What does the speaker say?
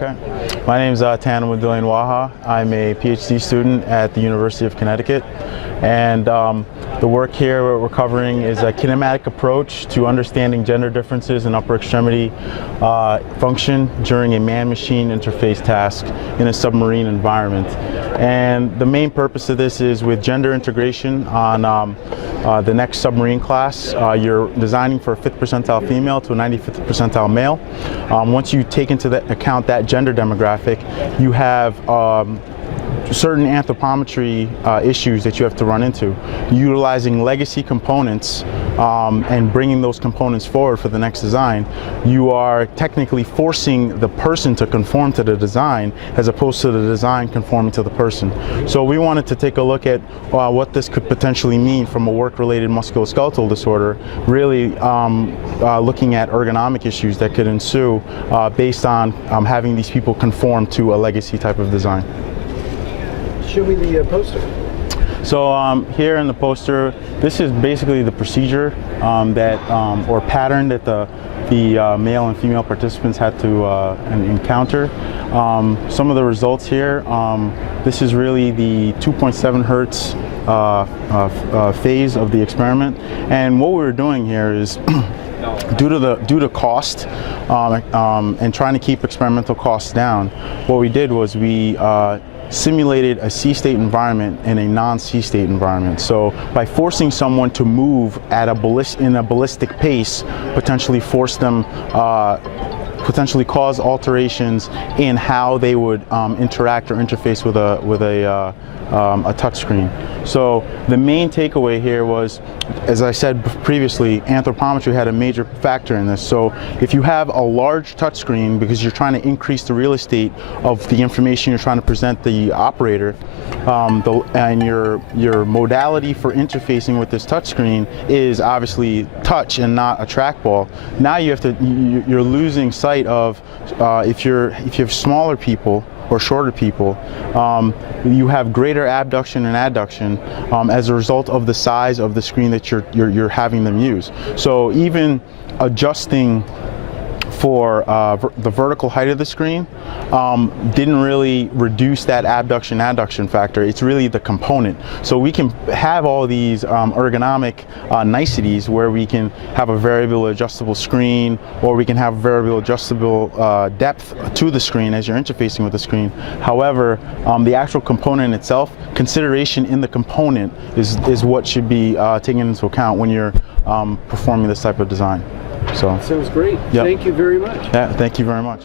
Okay. My name is Tanimu Nwaha. I'm a PhD student at the University of Connecticut, and the work here we're covering is a kinematic approach to understanding gender differences in upper extremity function during a man-machine interface task in a submarine environment. And the main purpose of this is with gender integration on the next submarine class. You're designing for a 5th percentile female to a 95th percentile male. Once you take into account that gender demographic, you have certain anthropometry issues that you have to run into. Utilizing legacy components and bringing those components forward for the next design, you are technically forcing the person to conform to the design as opposed to the design conforming to the person. So we wanted to take a look at what this could potentially mean from a work-related musculoskeletal disorder, really looking at ergonomic issues that could ensue based on having these people conform to a legacy type of design. Show me the poster. So here in the poster, this is basically the procedure or pattern that the male and female participants had to encounter. Some of the results here, this is really the 2.7 hertz phase of the experiment, and what we're doing here is due to cost and trying to keep experimental costs down, what we did was we simulated a C-state environment and a non-C-state environment. So by forcing someone to move at in a ballistic pace, potentially force them, potentially cause alterations in how they would interact or interface with a touch screen. So the main takeaway here was, as I said previously, anthropometry had a major factor in this. So if you have a large touchscreen because you're trying to increase the real estate of the information you're trying to present the operator, and your modality for interfacing with this touchscreen is obviously touch and not a trackball. Now you're losing sight of if you have smaller people or shorter people, you have greater abduction and adduction as a result of the size of the screen that you're having them use. So even adjusting for the vertical height of the screen didn't really reduce that abduction-adduction factor. It's really the component. So we can have all these ergonomic niceties where we can have a variable adjustable screen, or we can have variable adjustable depth to the screen as you're interfacing with the screen. However, the actual component itself, consideration in the component is what should be taken into account when you're performing this type of design. So sounds great. Yep. Thank you very much. Yeah, thank you very much.